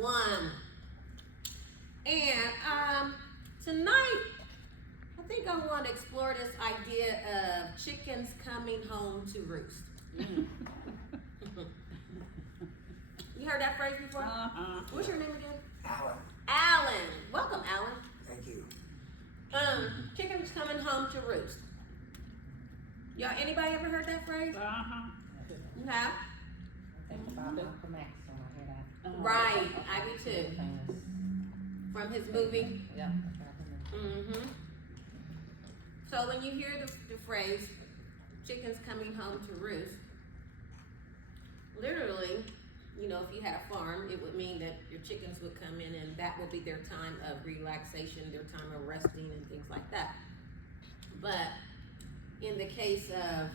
1. And tonight, I think I want to explore this idea of chickens coming home to roost. You heard that phrase before? What's your name again? Alan. Alan. Welcome, Alan. Thank you. Chickens coming home to roost. Y'all, anybody ever heard that phrase? You have? Think about Malcolm X when I hear that. Right, I do too. Famous. From his movie. Yeah, that's what I remember. So when you hear the phrase, chickens coming home to roost, literally, you know, if you had a farm, it would mean that your chickens would come in and that would be their time of relaxation, their time of resting and things like that. But in the case of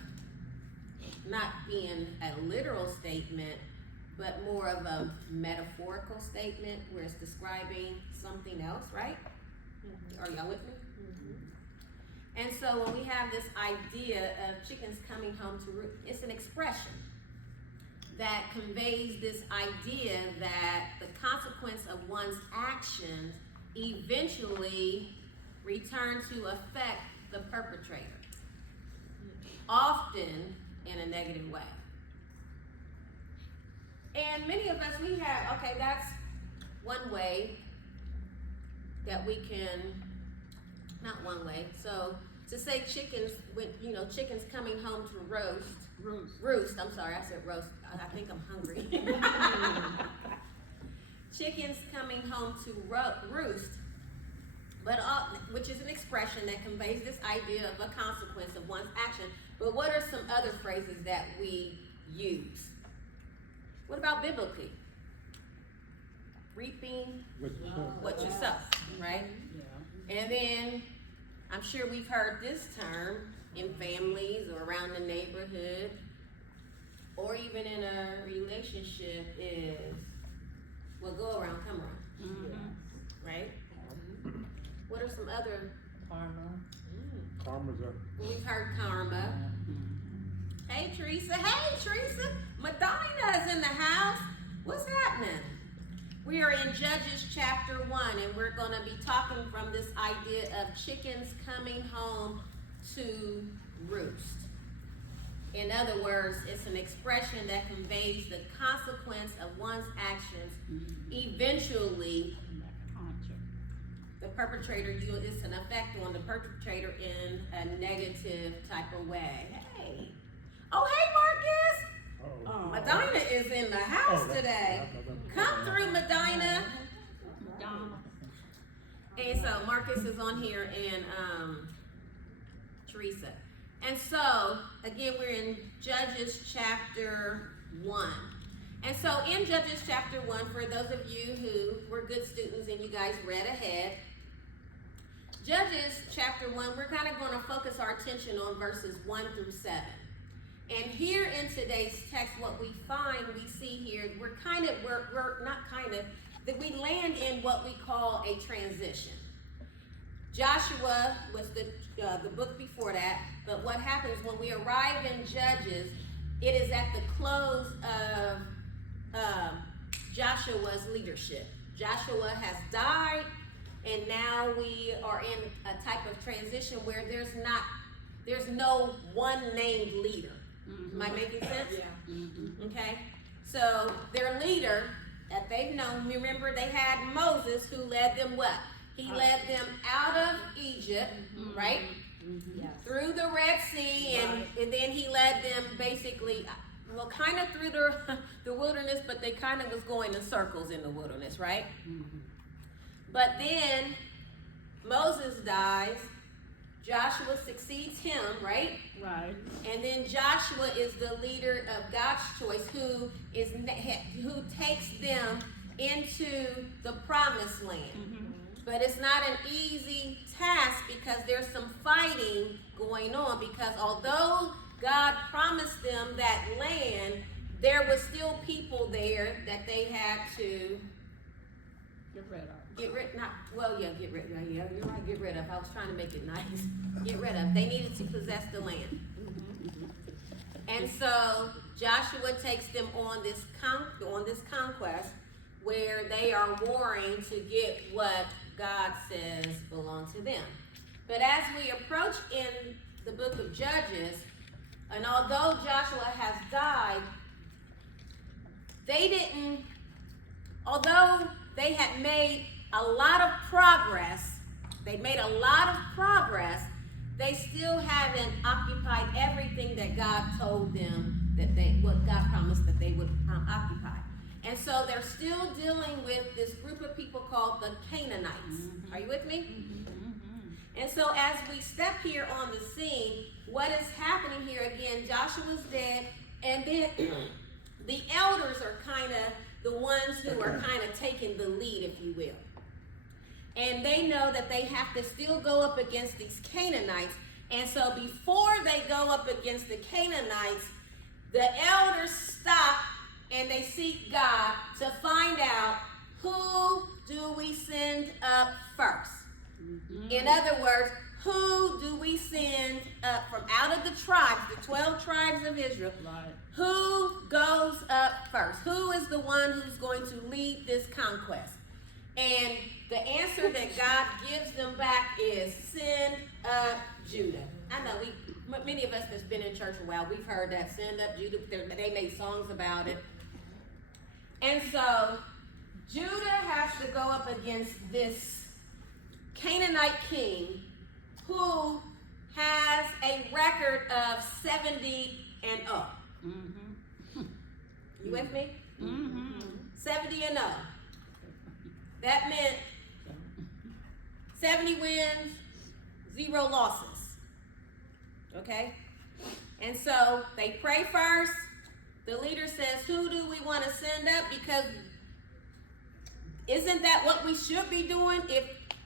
not being a literal statement, but more of a metaphorical statement where it's describing something else, right? Are y'all with me? And so when we have this idea of chickens coming home to roost, it's an expression that conveys this idea that the consequence of one's actions eventually return to affect the perpetrator, often in a negative way. And many of us, we have, okay, that's one way that we can, not one way, so to say chickens, when, you know, chickens coming home to roost, I'm sorry, I said roast, I think I'm hungry. Chickens coming home to roost, but which is an expression that conveys this idea of a consequence of one's action. But what are some other phrases that we use? What about biblically? Reaping what you sow, right? Yeah. And then I'm sure we've heard this term in families or around the neighborhood, or even in a relationship, is what go around, come around. Right? What are some other? Karma. Karma's a... We've heard karma. Hey Teresa, Medina's in the house. What's happening? We are in Judges chapter 1, and we're going to be talking from this idea of chickens coming home to roost. In other words, it's an expression that conveys the consequence of one's actions. Eventually, the perpetrator, it's an effect on the perpetrator in a negative type of way. Hey. Oh, hey, Marcus. Medina is in the house today. Come through, Medina. And so Marcus is on here, and Teresa. And so, again, we're in Judges chapter 1. And so in Judges chapter 1, for those of you who were good students and you guys read ahead, Judges chapter 1, we're kind of going to focus our attention on verses 1 through 7. And here in today's text, what we find, we see here, that we land in what we call a transition. Joshua was the book before that, but what happens when we arrive in Judges, it is at the close of Joshua's leadership. Joshua has died, and now we are in a type of transition where there's no one named leader. Am I making sense? Yeah. Okay. So their leader that they've known, remember they had Moses who led them what? He led them out of Egypt, right? Yes. Through the Red Sea, and then he led them basically, well, kind of through the wilderness, but they kind of was going in circles in the wilderness, right? But then Moses dies, Joshua succeeds him, right? Right. And then Joshua is the leader of God's choice, who takes them into the promised land. But it's not an easy task because there's some fighting going on, because although God promised them that land, there was still people there that they had to get rid of. Get rid of. Yeah, you're right, get rid of. I was trying to make it nice. Get rid of. They needed to possess the land. And so Joshua takes them on this conquest, where they are warring to get what God says belong to them. But as we approach in the book of Judges, and although Joshua has died, although they had made a lot of progress, they still haven't occupied everything that God told them what God promised that they would occupy. And so they're still dealing with this group of people called the Canaanites. Mm-hmm. Are you with me? Mm-hmm. And so as we step here on the scene, what is happening here again, Joshua's dead, and then the elders are kind of the ones who are kind of taking the lead, if you will. And they know that they have to still go up against these Canaanites. And so before they go up against the Canaanites, the elders stop and they seek God to find out, who do we send up first? Mm-hmm. In other words, who do we send up from out of the tribes, the 12 tribes of Israel? Right. Who goes up first? Who is the one who's going to lead this conquest? And the answer that God gives them back is, send up Judah. I know many of us that's been in church a while, we've heard that, send up Judah. They made songs about it. And so Judah has to go up against this Canaanite king who has a record of 70 and up. Mm-hmm. You with me? Mm-hmm. 70 and up. That meant 70 wins, 0 losses. Okay? And so they pray first. The leader says, who do we want to send up? Because isn't that what we should be doing? If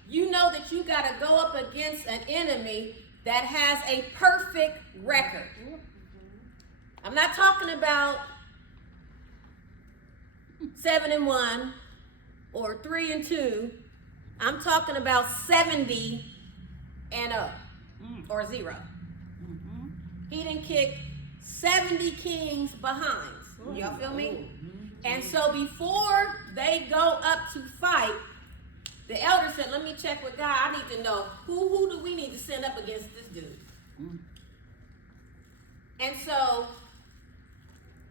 you know that you got to go up against an enemy that has a perfect record. I'm not talking about 7-1 or 3-2. I'm talking about 70 and up or 0. Mm-hmm. He didn't kick 70 kings behind. Y'all feel me? Mm-hmm. And so before they go up to fight, the elder said, let me check with God. I need to know who do we need to send up against this dude. Mm-hmm. And so,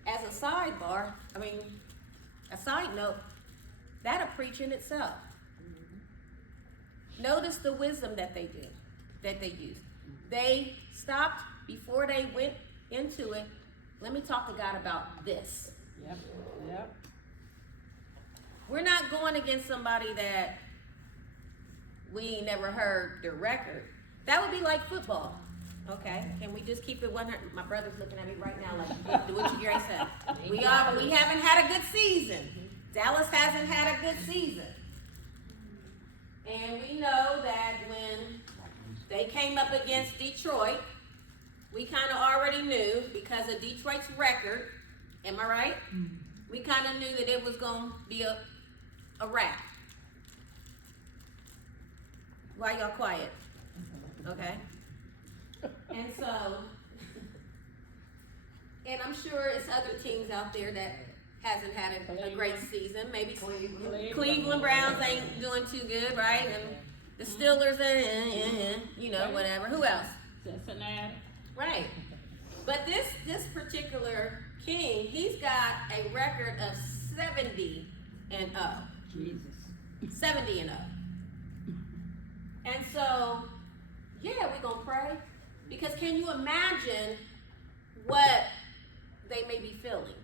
as a sidebar, a side note, that'll preach in itself. Mm-hmm. Notice the wisdom that they used. They stopped before they went into it. Let me talk to God about this. Yep. We're not going against somebody that we never heard their record. That would be like football. Okay, can we just keep it 100? My brother's looking at me right now like, do what you said. We haven't had a good season. Dallas hasn't had a good season. And we know that when they came up against Detroit, we kind of already knew because of Detroit's record, am I right? Mm-hmm. We kind of knew that it was going to be a wrap. Why y'all quiet? Okay. And so, and I'm sure it's other teams out there that hasn't had a great season. Maybe Cleveland Browns ain't doing too good, right? And the Steelers and whatever. Who else? Cincinnati. Right. But this particular king, he's got a record of 70 and up. Jesus. 70 and up. And so, yeah, we're going to pray. Because can you imagine what they may be feeling?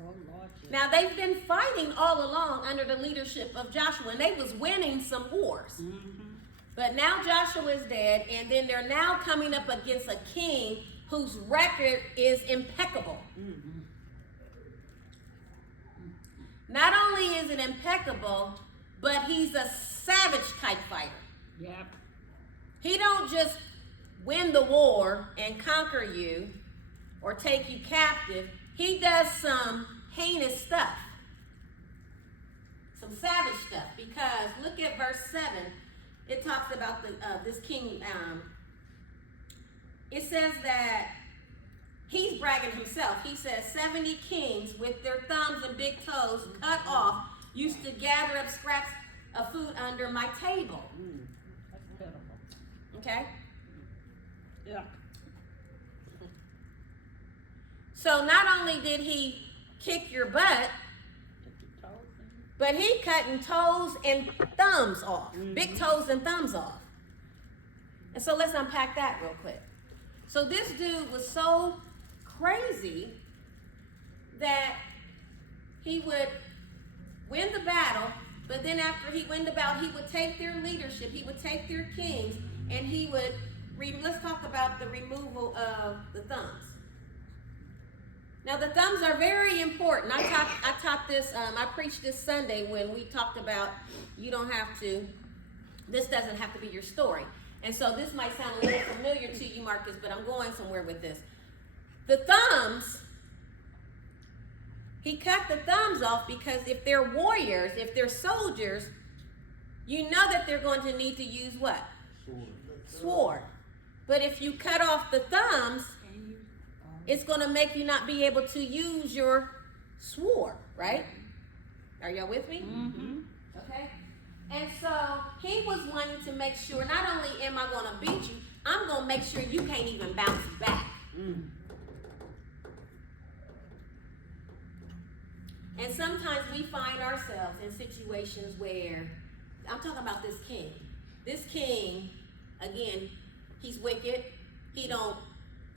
Oh, Lord. Now, they've been fighting all along under the leadership of Joshua, and they was winning some wars. Mm-hmm. But now Joshua is dead, and then they're now coming up against a king whose record is impeccable. Mm-hmm. Not only is it impeccable, but he's a savage type fighter. Yep. He don't just win the war and conquer you or take you captive. He does some heinous stuff, some savage stuff. Because look at verse 7. It talks about this king. It says that he's bragging himself. He says 70 kings with their thumbs and big toes cut off. used to gather up scraps of food under my table. That's pitiful. Okay? Yeah. So not only did he kick your butt, but he cutting toes and thumbs off. Big toes and thumbs off. And so let's unpack that real quick. So this dude was so crazy that he would win the battle, but then after he won the battle, he would take their leadership, he would take their kings, and he would, let's talk about the removal of the thumbs. Now the thumbs are very important. I taught this, I preached this Sunday when we talked about this doesn't have to be your story. And so this might sound a little familiar to you, Marcus, but I'm going somewhere with this. The thumbs, he cut the thumbs off because if they're warriors, if they're soldiers, you know that they're going to need to use what? Sword. But if you cut off the thumbs, it's going to make you not be able to use your sword, right? Are y'all with me? Mm-hmm. Okay. And so he was wanting to make sure, not only am I going to beat you, I'm going to make sure you can't even bounce back. And sometimes we find ourselves in situations where, I'm talking about this king. This king, again, he's wicked. He don't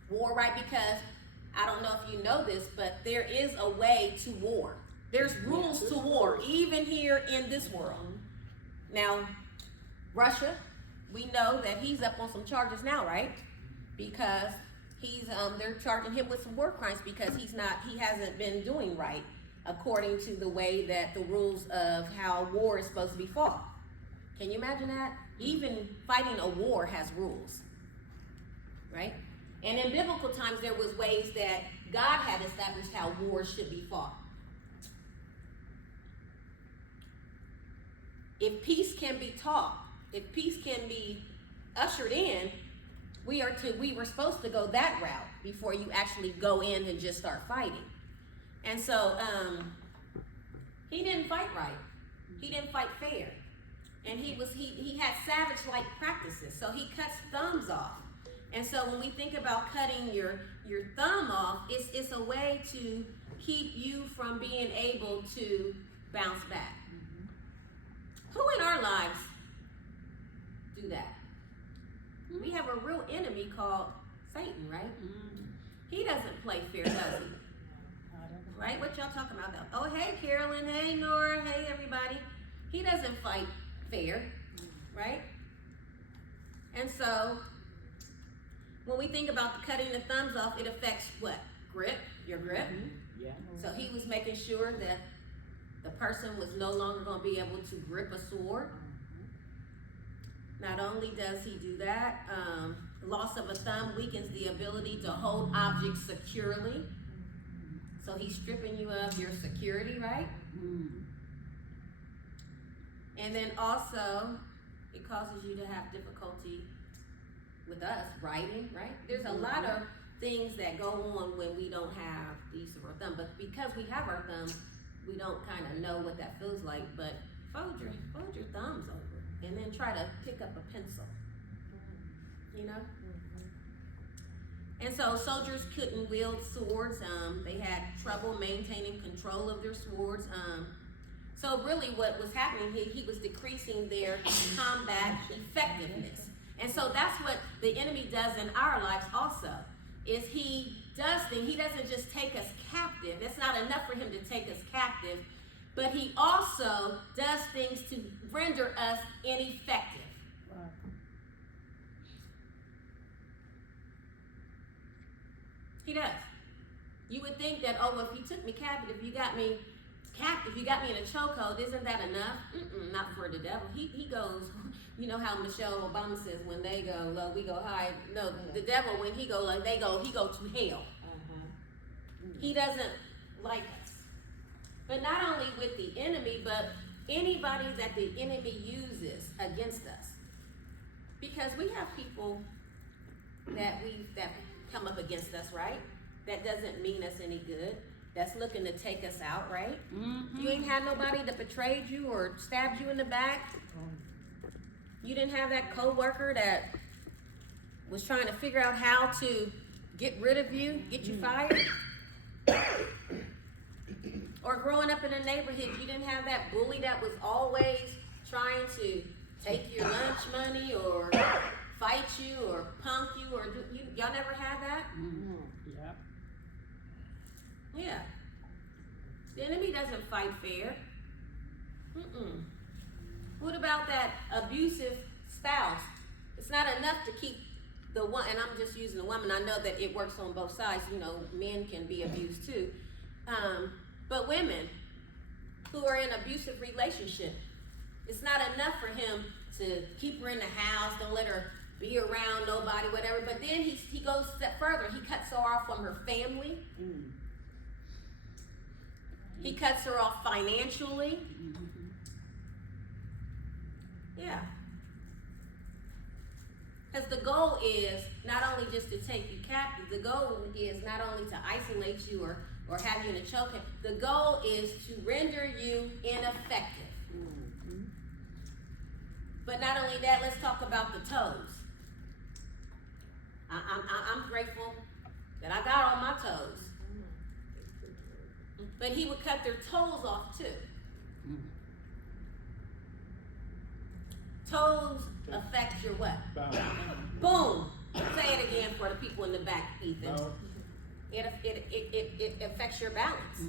war right, because I don't know if you know this, but there is a way to war. There's rules to war, even here in this world. Now, Russia, we know that he's up on some charges now, right? Because they're charging him with some war crimes because he hasn't been doing right according to the way that the rules of how war is supposed to be fought. Can you imagine that? Even fighting a war has rules, right? And in biblical times, there was ways that God had established how wars should be fought. If peace can be taught, if peace can be ushered in, we were supposed to go that route before you actually go in and just start fighting. And so he didn't fight right. He didn't fight fair. And he had savage-like practices. So he cuts thumbs off. And so when we think about cutting your thumb off, it's a way to keep you from being able to bounce back. Who in our lives do that? We have a real enemy called Satan, right? He doesn't play fair, does he? Right? What y'all talking about though? Oh, hey Carolyn, hey Nora, hey everybody. He doesn't fight fair, right? And so when we think about cutting the thumbs off, it affects what? Grip, your grip. Yeah. So he was making sure that the person was no longer going to be able to grip a sword. Not only does he do that, loss of a thumb weakens the ability to hold objects securely. So he's stripping you of your security, right? And then also, it causes you to have difficulty with us writing, right? There's a lot of things that go on when we don't have the use of our thumb, but because we have our thumbs, we don't kind of know what that feels like. But fold your thumbs over, and then try to pick up a pencil. You know. And so soldiers couldn't wield swords. They had trouble maintaining control of their swords. So really, what was happening, he was decreasing their combat effectiveness. And so that's what the enemy does in our lives also, is he does things. He doesn't just take us captive. It's not enough for him to take us captive, but he also does things to render us ineffective. Right. He does. You would think that, oh, well, if you took me captive, you got me in a chokehold, isn't that enough? Not for the devil. He goes, you know how Michelle Obama says, when they go low, we go high. No, the devil, when he go low, he go to hell. He doesn't like us. But not only with the enemy, but anybody that the enemy uses against us. Because we have people that come up against us, right? That doesn't mean us any good. that's looking to take us out, right? Mm-hmm. You ain't had nobody that betrayed you or stabbed you in the back. You didn't have that coworker that was trying to figure out how to get rid of you, get you fired. Or growing up in a neighborhood, you didn't have that bully that was always trying to take your lunch money or fight you or punk you or y'all never had that? Mm-hmm. Yep. Yeah. The enemy doesn't fight fair. What about that abusive spouse? It's not enough to keep the one, and I'm just using the woman. I know that it works on both sides. You know, men can be abused too. But women who are in abusive relationship, it's not enough for him to keep her in the house, don't let her be around nobody, whatever. But then he goes a step further. He cuts her off from her family. He cuts her off financially. Yeah. Because the goal is not only just to take you captive, the goal is not only to isolate you or have you in a chokehold. The goal is to render you ineffective. But not only that, let's talk about the toes. I'm grateful that I got all my toes. But he would cut their toes off too. Toes affect your what? Boom. Say it again for the people in the back, Ethan. It affects your balance.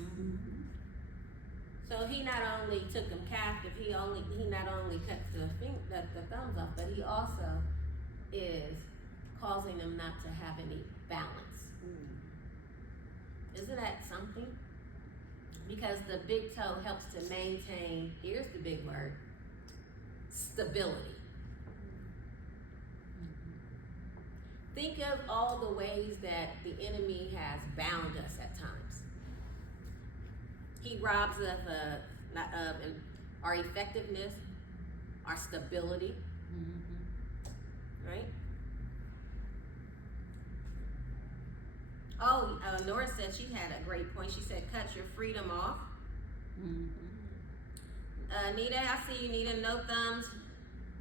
So he not only took them captive, he not only cut the thumbs off, but he also is causing them not to have any balance. Isn't that something? Because the big toe helps to maintain, here's the big word, stability. Think of all the ways that the enemy has bound us at times. He robs us of our effectiveness, our stability, right? Oh, Nora said she had a great point. She said, cut your freedom off. Nita, I see you, Nita. No thumbs,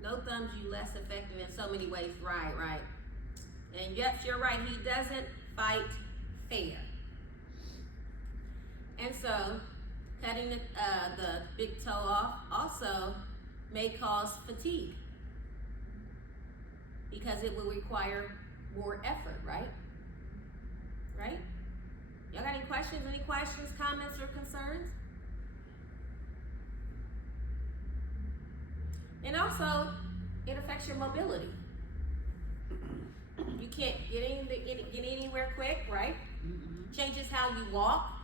you less effective in so many ways. Right. And yes, you're right. He doesn't fight fair. And so, cutting the big toe off also may cause fatigue because it will require more effort, right? Right? Y'all got any questions? Any questions, comments, or concerns? And also, it affects your mobility. You can't get anywhere quick, right? Changes how you walk,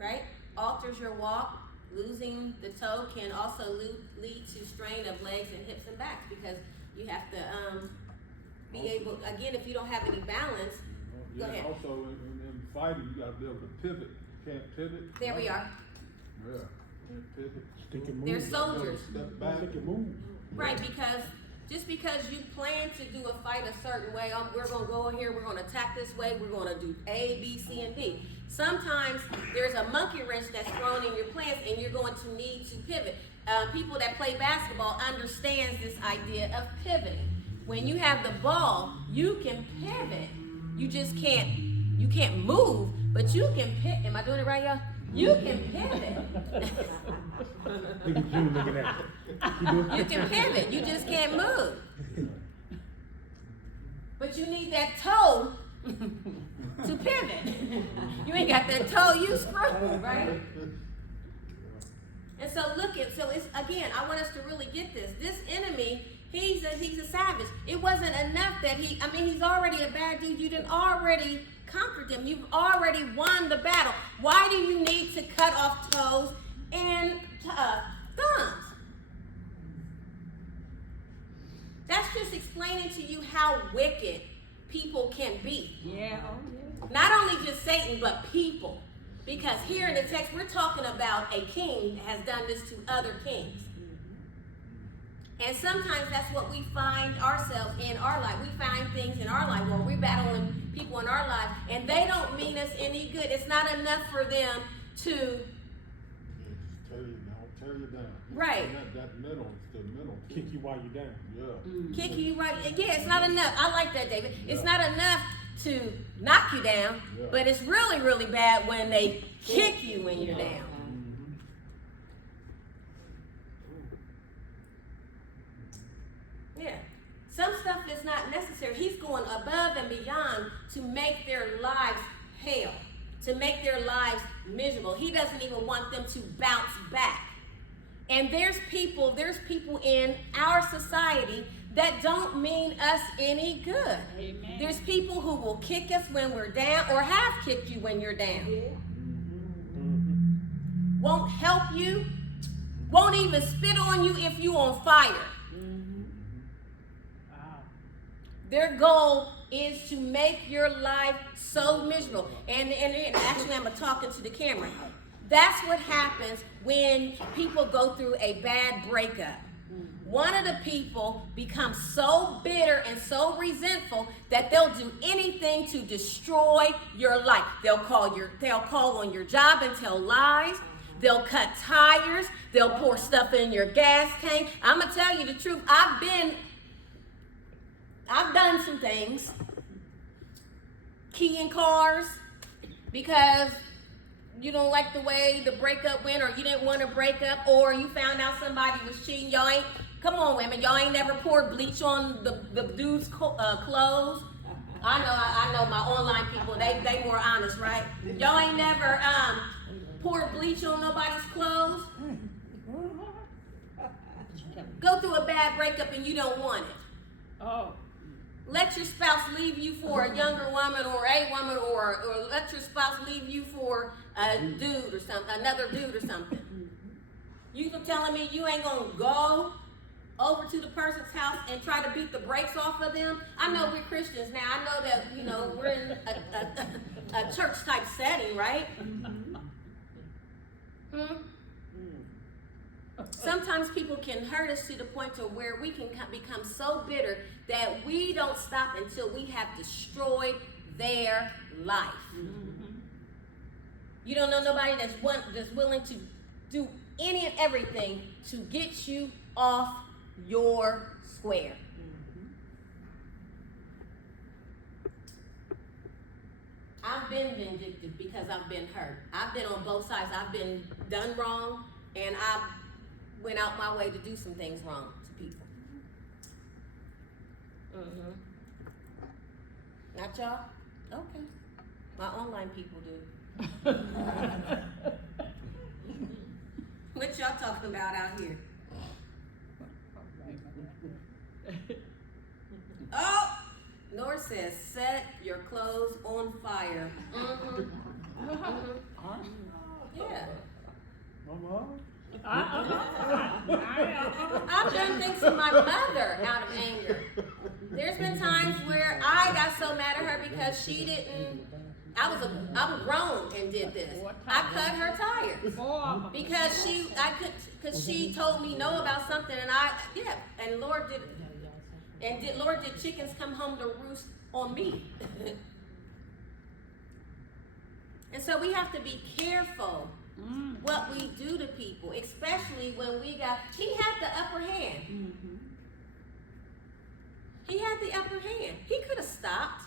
right? Alters your walk. Losing the toe can also lead to strain of legs and hips and backs because you have to be able, again, if you don't have any balance, go ahead. Also, in fighting, you got to be able to pivot. You can't pivot. There we are. Yeah, can't pivot. Stick and move. They're soldiers. Step back. Stick and move. Right, because just because you plan to do a fight a certain way, we're going to go in here, we're going to attack this way, we're going to do A, B, C, and D. Sometimes there's a monkey wrench that's thrown in your plans and you're going to need to pivot. People that play basketball understands this idea of pivoting. When you have the ball, you can pivot. You just you can't move, but you can pivot. Am I doing it right, y'all? You can pivot. Look at you, look at that. You can pivot, you just can't move. But you need that toe to pivot. You ain't got that toe, you screwed, right? And so it's again, I want us to really get this. This enemy, he's a savage. It wasn't enough that he's already a bad dude. You didn't already conquered him. You've already won the battle. Why do you need to cut off toes and thumbs? That's just explaining to you how wicked people can be. Yeah. Not only just Satan, but people. Because here in the text, we're talking about a king has done this to other kings. And sometimes that's what we find ourselves in our life. We find things in our life where we're battling people in our life, and they don't mean us any good. It's not enough for them to Tear you down. Right. And that mental, it's the mental. Kick you while you're down. Yeah. kick you right. Yeah, it's not enough. I like that, David. It's Yeah. not enough to knock you down, Yeah. but it's really, really bad when they kick you when you're down. Mm-hmm. Yeah. Some stuff is not necessary. He's going above and beyond to make their lives hell, to make their lives miserable. He doesn't even want them to bounce back. And there's people in our society that don't mean us any good. Amen. There's people who will kick us when we're down or have kicked you when you're down. Won't help you, won't even spit on you if you're on fire. Wow. Their goal is to make your life so miserable. And actually, I'm talking to the camera. That's what happens when people go through a bad breakup. One of the people becomes so bitter and so resentful that they'll do anything to destroy your life. They'll call on your job and tell lies. They'll cut tires. They'll pour stuff in your gas tank. I'm gonna tell you the truth. I've done some things. Keying cars because you don't like the way the breakup went, or you didn't want to break up, or you found out somebody was cheating. Come on, women, y'all ain't never poured bleach on the dude's clothes. I know my online people, they more honest, right? Y'all ain't never poured bleach on nobody's clothes. Go through a bad breakup and you don't want it. Oh. Let your spouse leave you for a younger woman or a woman, or let your spouse leave you for a dude or something, another dude or something. You telling me you ain't gonna go over to the person's house and try to beat the brakes off of them? I know we're Christians now. I know that, we're in a church type setting, right? Sometimes people can hurt us to the point to where we can become so bitter that we don't stop until we have destroyed their life. You don't know nobody that's willing to do any and everything to get you off your square. I've been vindictive because I've been hurt. I've been on both sides. I've been done wrong, and I went out my way to do some things wrong to people. Not y'all? Okay. My online people do. What y'all talking about out here? Oh! Nora says, set your clothes on fire. Yeah. I've done things to my mother out of anger. There's been times where I got so mad at her because she didn't. I was grown and did this. I cut her tires because she told me no about something, and Lord did chickens come home to roost on me. And so we have to be careful what we do to people, especially when he had the upper hand. He had the upper hand. He could have stopped.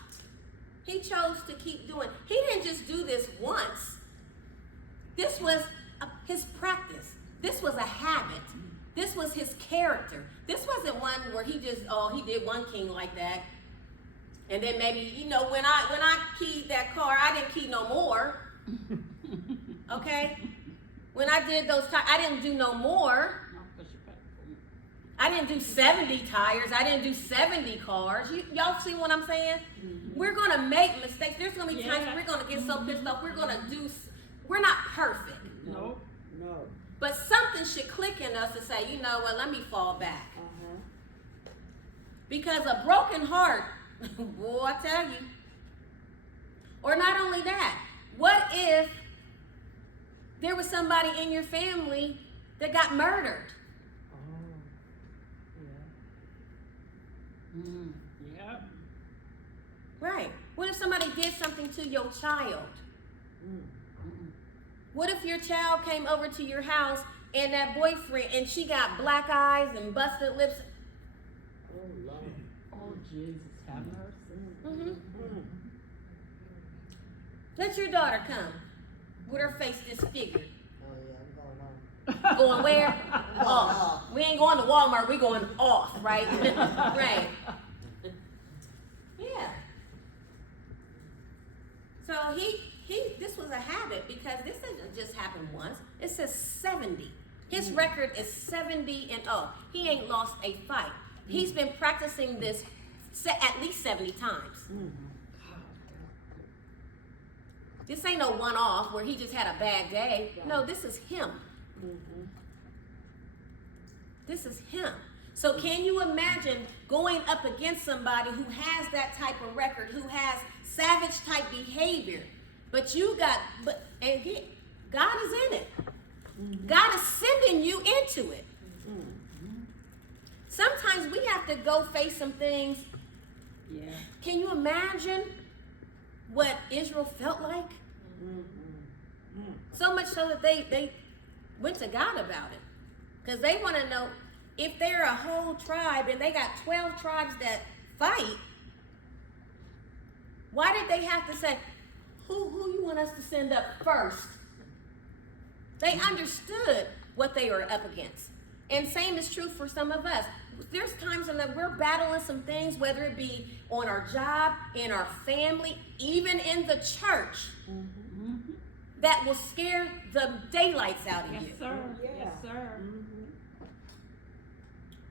He chose to keep doing. He didn't just do this once. This was his practice. This was a habit. This was his character. This wasn't one where he did one king like that. And then maybe, when I keyed that car, I didn't key no more. Okay? When I did those tires, I didn't do no more. I didn't do 70 tires. I didn't do 70 cars. Y'all see what I'm saying? We're going to make mistakes. There's going to be times we're going to get so pissed off. We're not perfect. No. But something should click in us to say, you know what, let me fall back. Because a broken heart, boy, I tell you. Or not only that, what if there was somebody in your family that got murdered? Yep. Right. What if somebody did something to your child? What if your child came over to your house and that boyfriend, and she got black eyes and busted lips? Oh, Lord. Oh, Jesus, have mercy. Mm-hmm. Let your daughter come with her face disfigured. Oh, yeah, I'm going on. Going where? Going Off. off. We ain't going to Walmart, we going off, right? Right. Yeah. So this was a habit, because this doesn't just happen once. It says 70. His record is 70-0. He ain't lost a fight. He's been practicing this at least 70 times. This ain't no one-off where he just had a bad day. No, this is him. This is him. So can you imagine going up against somebody who has that type of record, who has savage type behavior, but and again, God is in it. God is sending you into it. Sometimes we have to go face some things. Yeah. Can you imagine what Israel felt like? So much so that they went to God about it. Because they want to know, if they're a whole tribe and they got 12 tribes that fight, why did they have to say, who you want us to send up first? They understood what they were up against. And same is true for some of us. There's times when we're battling some things, whether it be on our job, in our family, even in the church, that will scare the daylights out of Yes, you. sir. Yeah. Yes, sir.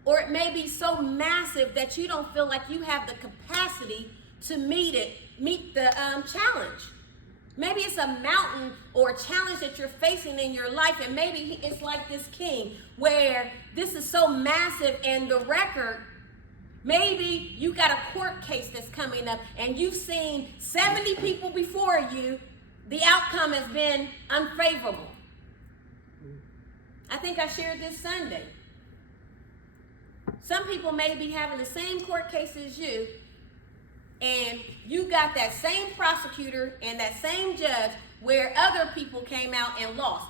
Or it may be so massive that you don't feel like you have the capacity to meet the challenge. Maybe it's a mountain or a challenge that you're facing in your life, and maybe it's like this king, where this is so massive, and the record, maybe you got a court case that's coming up, and you've seen 70 people before you. The outcome has been unfavorable. I think I shared this Sunday. Some people may be having the same court case as you, and you got that same prosecutor and that same judge where other people came out and lost.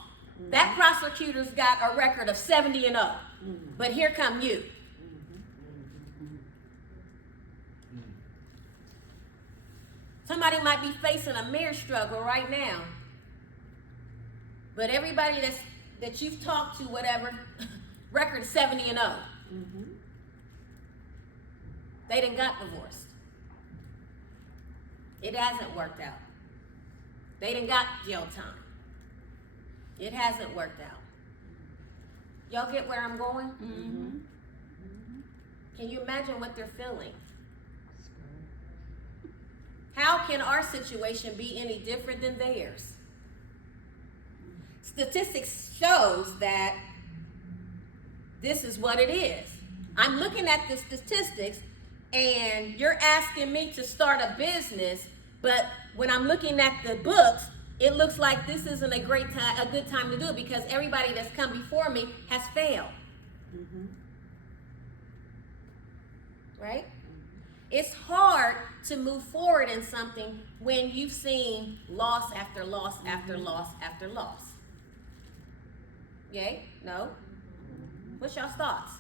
That prosecutor's got a record of 70-0. But here come you. Somebody might be facing a marriage struggle right now. But everybody that you've talked to, whatever, record 70-0. They done got divorced. It hasn't worked out. They done got jail time. It hasn't worked out. Y'all get where I'm going? Can you imagine what they're feeling? How can our situation be any different than theirs? Statistics shows that this is what it is. I'm looking at the statistics, and you're asking me to start a business, but when I'm looking at the books, it looks like this isn't a good time to do it, because everybody that's come before me has failed. Right? It's hard to move forward in something when you've seen loss after loss after loss after loss. Yay? No? What's y'all's thoughts?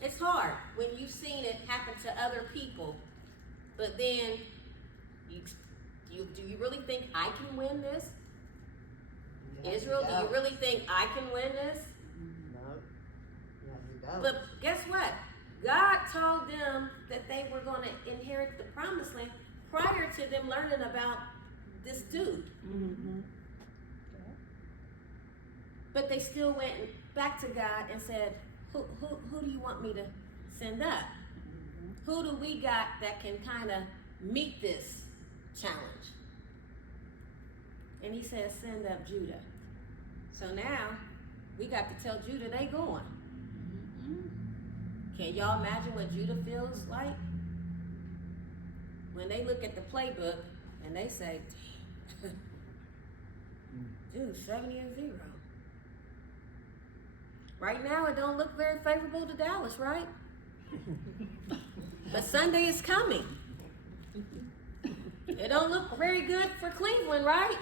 It's hard when you've seen it happen to other people, but then do you really think I can win this? Israel, do you really think I can win this? No. No, you don't. But guess what? God told them that they were going to inherit the promised land prior to them learning about this dude. But they still went back to God and said, who do you want me to send up? Who do we got that can kind of meet this challenge? And he says, send up Judah. So now we got to tell Judah they going. Can y'all imagine what Judah feels like when they look at the playbook and they say, dude, 70-0. Right now, it don't look very favorable to Dallas, right? But Sunday is coming. It don't look very good for Cleveland, right?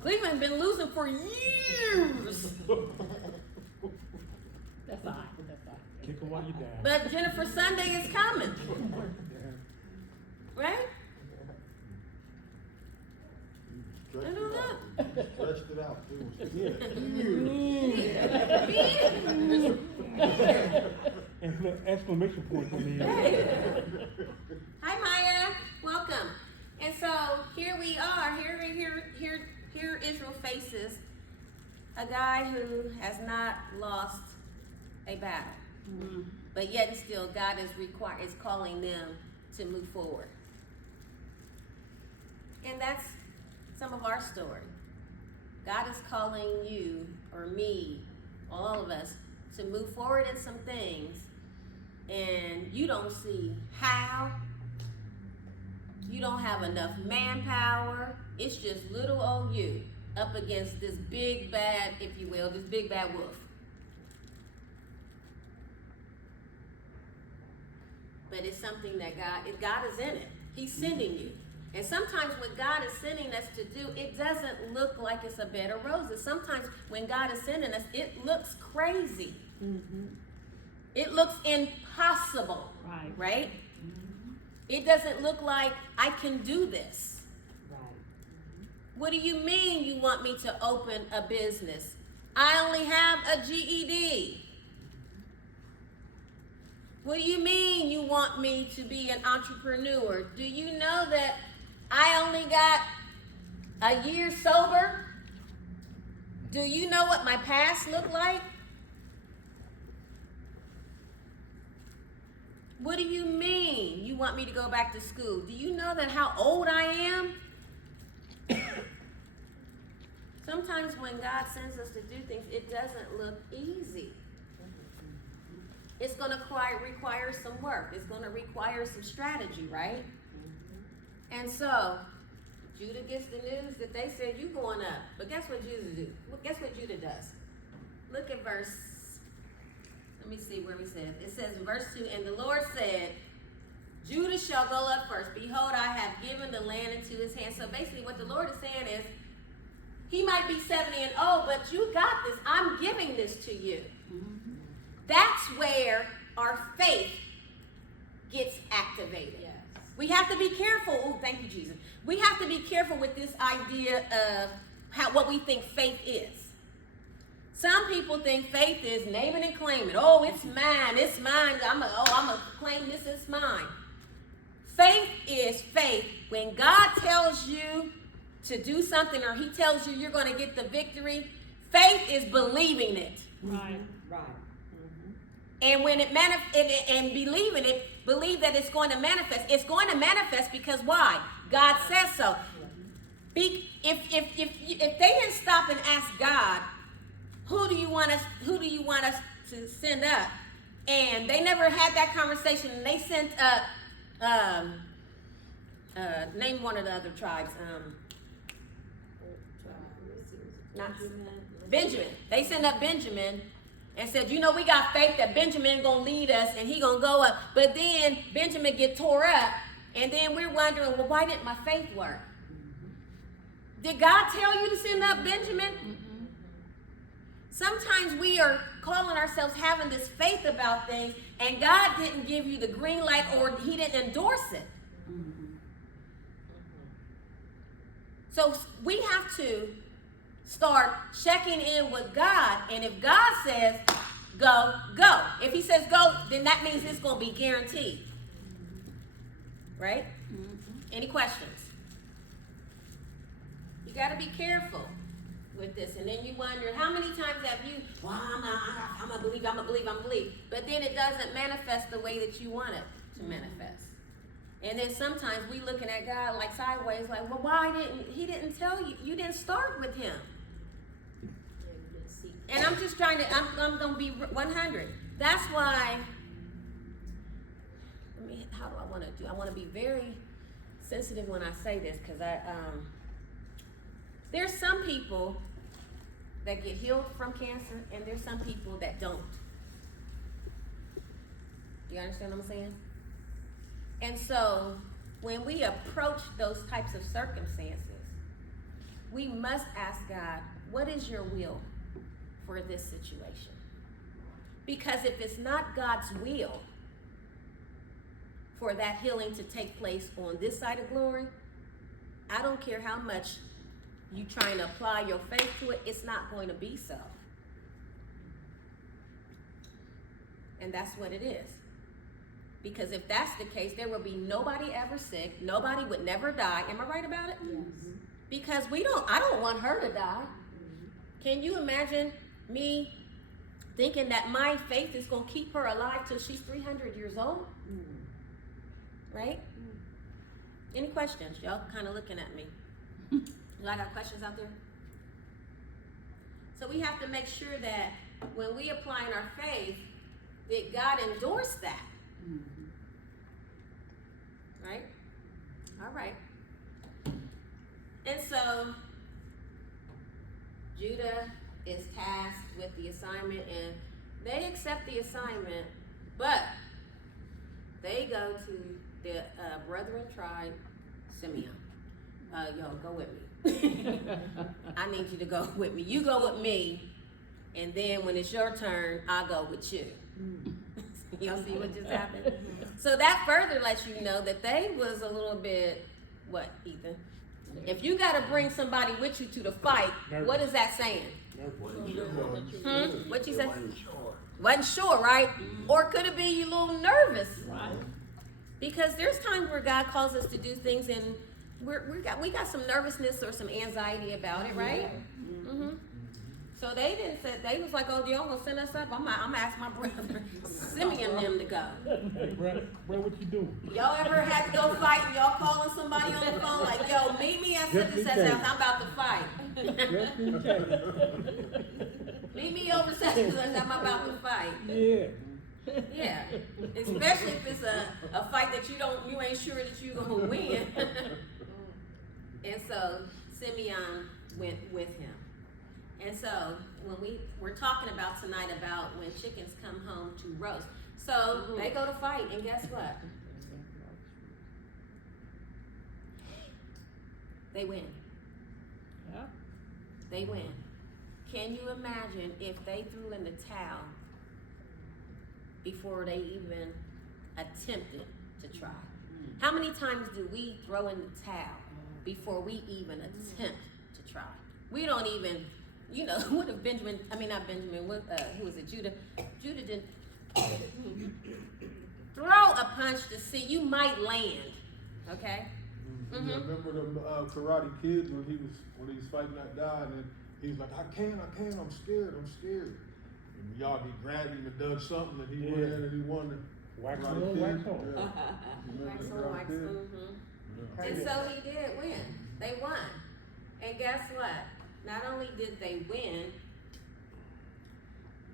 Cleveland been losing for years. That's all right, that's all right. Kick 'em while you down. But Jennifer, Sunday is coming, right? I don't know. Stretched it out too. And the exclamation point on the end. Hi Maya, welcome. And so here we are. Here Israel faces a guy who has not lost a battle, but yet and still God is calling them to move forward. And that's some of our story. God is calling you or me, all of us, to move forward in some things, and you don't see how. You don't have enough manpower. It's just little old you up against this big bad, if you will, this big bad wolf. But it's something that God is in it. He's sending you. And sometimes what God is sending us to do, it doesn't look like it's a bed of roses. Sometimes when God is sending us, it looks crazy. It looks impossible, right? It doesn't look like I can do this. What do you mean you want me to open a business? I only have a GED. What do you mean you want me to be an entrepreneur? Do you know that I only got a year sober? Do you know what my past looked like? What do you mean you want me to go back to school? Do you know that how old I am? Sometimes when God sends us to do things, it doesn't look easy. It's going to require some work. It's going to require some strategy, right? And so, Judah gets the news that they said, you going up. But guess what Judah do? Guess what Judah does? Look at verse, let me see where we said. It says in verse 2, and the Lord said, Judah shall go up first. Behold, I have given the land into his hand. So basically what the Lord is saying is, he might be 70 and old, but you got this. I'm giving this to you. That's where our faith gets activated. Yes. We have to be careful. Oh, thank you, Jesus. We have to be careful with this idea of what we think faith is. Some people think faith is name it and claim it. Oh, it's mine. It's mine. I'm gonna claim this is mine. Faith is faith. When God tells you to do something, or he tells you you're going to get the victory, faith is believing it. Right. And when it and believing it, believe that it's going to manifest. It's going to manifest because why? God says so. If they didn't stop and ask God, who do you want us to send up? And they never had that conversation, and they sent up name one of the other tribes. Not Benjamin. They sent up Benjamin and said, you know, we got faith that Benjamin gonna lead us and he gonna go up. But then Benjamin get tore up, and then we're wondering, well, why didn't my faith work? Did God tell you to send up Benjamin? Sometimes we are calling ourselves having this faith about things, and God didn't give you the green light, or he didn't endorse it. So we have to start checking in with God, and if God says go, go. If he says go, then that means it's going to be guaranteed. Right? Any questions? You got to be careful with this, and then you wonder, how many times have you, well, I'm going to believe. But then it doesn't manifest the way that you want it to manifest. And then sometimes we looking at God like sideways, like, well, why didn't he didn't tell you? You didn't start with him. And I'm just trying to, I'm going to be 100. That's why, how do I want to do? I want to be very sensitive when I say this, because there's some people that get healed from cancer, and there's some people that don't. You understand what I'm saying? And so, when we approach those types of circumstances, we must ask God, what is your will for this situation? Because if it's not God's will for that healing to take place on this side of glory, I don't care how much you trying to apply your faith to it, it's not going to be so. And that's what it is. Because if that's the case, there will be nobody ever sick, nobody would never die. Am I right about it? Yes. Because I don't want her to die. Can you imagine me thinking that my faith is going to keep her alive till she's 300 years old? Right? Any questions? Y'all kind of looking at me. Y'all got questions out there? So we have to make sure that when we apply in our faith, that God endorsed that. Right? All right. And so, Judah is tasked with the assignment, and they accept the assignment, but they go to the brethren tribe, Simeon. Yo, go with me. I need you to go with me. You go with me, and then when it's your turn, I'll go with you. Y'all see what just happened? So that further lets you know that they was a little bit, what, Ethan? If you got to bring somebody with you to the fight, what is that saying? What you say? Wasn't sure, right? Or could it be you a little nervous? Right. Because there's times where God calls us to do things and we got some nervousness or some anxiety about it, right? Mm-hmm. So they didn't say, they was like, oh, y'all gonna send us up? I'm gonna ask my brother Simeon them to go. Hey, bro, what you doing? Y'all ever had to go fight and y'all calling somebody on the phone like, yo, meet me at such and such house, I'm about to fight. Just in case. Meet me over such and such, I'm about to fight. Yeah. Yeah, especially if it's a fight that you ain't sure that you gonna win. And so Simeon went with him. And so when we're talking about tonight about when chickens come home to roast. So they go to fight, and guess what? They win. Yeah. They win. Can you imagine if they threw in the towel before they even attempted to try? How many times do we throw in the towel before we even attempt to try? We don't even, what if who was it, Judah? Judah didn't throw a punch to see, you might land, okay? Yeah, remember them Karate Kids when he was fighting that guy, and then he was like, I can't, I'm scared. And y'all, he grabbed him and done something, and he went in and he won the Wax Karate on, Kid. wax on. Yeah. Wax Remember on, the wax Karate Kid? on. Yeah. And so he did win. They won. And guess what? Not only did they win,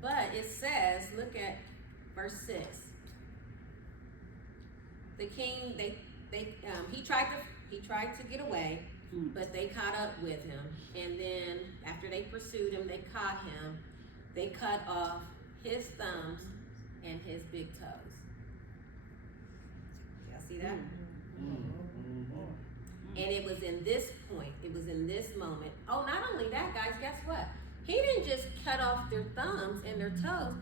but it says, look at verse 6. The king, he tried to get away, but they caught up with him. And then after they pursued him, they caught him. They cut off his thumbs and his big toes. Y'all see that? And it was in this point, it was in this moment. Oh, not only that, guys, guess what? He didn't just cut off their thumbs and their toes.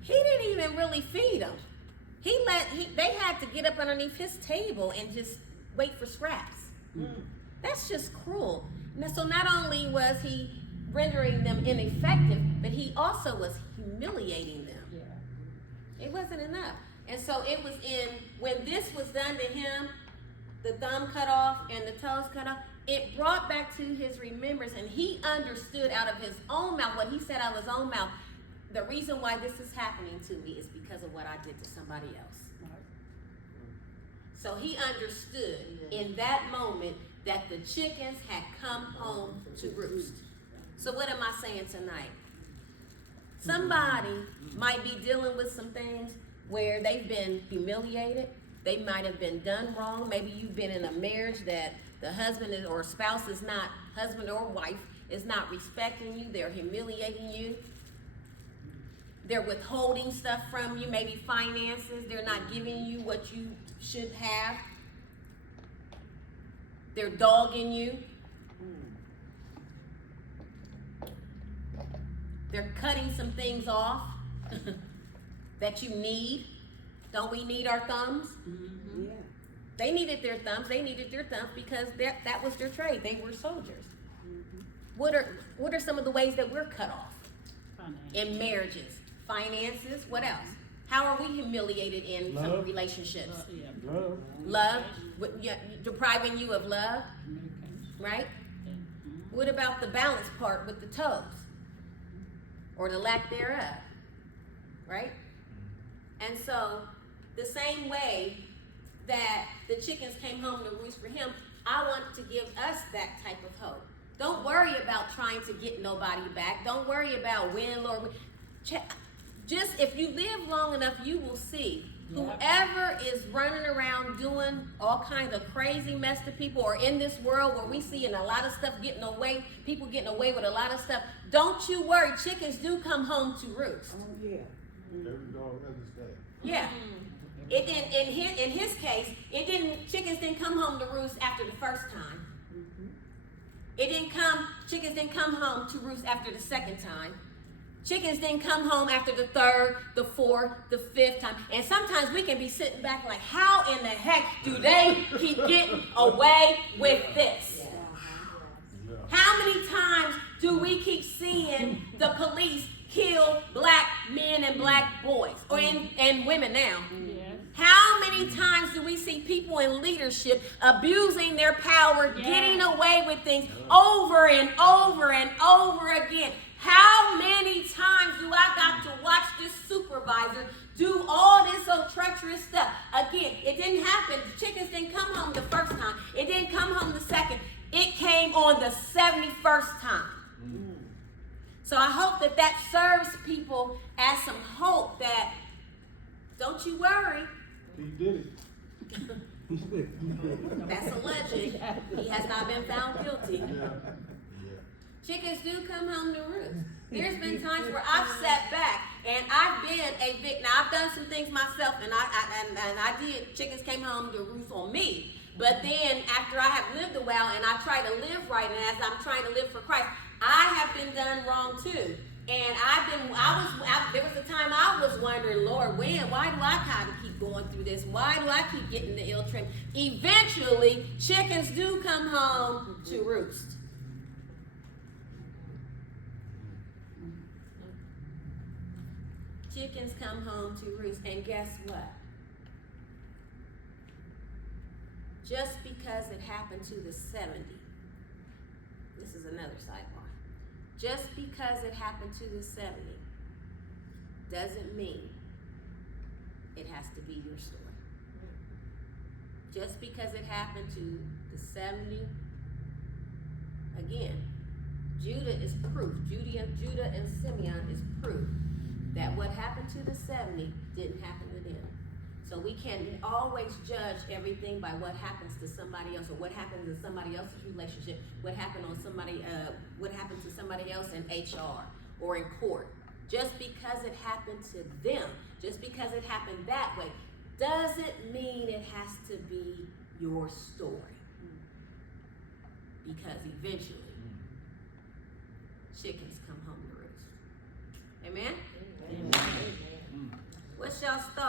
He didn't even really feed them. They had to get up underneath his table and just wait for scraps. That's just cruel. So not only was he rendering them ineffective, but he also was humiliating them. Yeah. It wasn't enough. And so it was when this was done to him, the thumb cut off and the toes cut off, it brought back to his remembrance, and he understood out of his own mouth, what he said out of his own mouth, the reason why this is happening to me is because of what I did to somebody else. So he understood in that moment that the chickens had come home to roost. So what am I saying tonight? Somebody might be dealing with some things where they've been humiliated. They might have been done wrong. Maybe you've been in a marriage that the husband or spouse is not, husband or wife is not respecting you, they're humiliating you. They're withholding stuff from you, maybe finances. They're not giving you what you should have. They're dogging you. They're cutting some things off that you need. Don't we need our thumbs? Mm-hmm. Yeah. They needed their thumbs. They needed their thumbs because that was their trade. They were soldiers. Mm-hmm. What are some of the ways that we're cut off? Finance. In marriages, finances, what else? How are we humiliated in some Love. relationships? Yeah. Love. Love, depriving you of love, Communication. right? Mm-hmm. What about the balance part with the toes? Or the lack thereof, right? And so, the same way that the chickens came home to roost for him, I want to give us that type of hope. Don't worry about trying to get nobody back. Don't worry about when, Lord. Just if you live long enough, you will see whoever is running around doing all kinds of crazy mess to people, or in this world where we see a lot of stuff getting away, people getting away with a lot of stuff. Don't you worry, chickens do come home to roost. Oh, yeah. Every dog has its day. Yeah. It didn't. In his case, it didn't. Chickens didn't come home to roost after the first time. Chickens didn't come home to roost after the second time. Chickens didn't come home after the third, the fourth, the fifth time. And sometimes we can be sitting back like, how in the heck do they keep getting away with this? Yeah. How many times do we keep seeing the police kill black men and black boys, and women now? Yes. How many times do we see people in leadership abusing their power, getting away with things over and over and over again? How many times do I got to watch this supervisor do all this so treacherous stuff? Again, it didn't happen. The chickens didn't come home the first time. It didn't come home the second. It came on the 71st time. So I hope that serves people as some hope that, don't you worry. He did it. That's alleged. He has not been found guilty. Yeah. Chickens do come home to roost. There's been times where I've sat back and I've been a victim. Now I've done some things myself, and I did. Chickens came home to roost on me. But then after I have lived a while and I try to live right, and as I'm trying to live for Christ, I have been done wrong too. And there was a time I was wondering, Lord, why do I kind of keep going through this? Why do I keep getting the ill treatment? Eventually, chickens do come home to roost. Chickens come home to roost, and guess what? Just because it happened to the 70, this is another sidebar. Just because it happened to the 70 doesn't mean it has to be your story. Just because it happened to the 70, again, Judah is proof. Judah and Simeon is proof that what happened to the 70 didn't happen to them. So we can't always judge everything by what happens to somebody else, or what happens in somebody else's relationship, what happened to somebody else in HR or in court. Just because it happened to them, just because it happened that way, doesn't mean it has to be your story. Because eventually, chickens come home to roost. Amen? Amen. What's y'all's thought?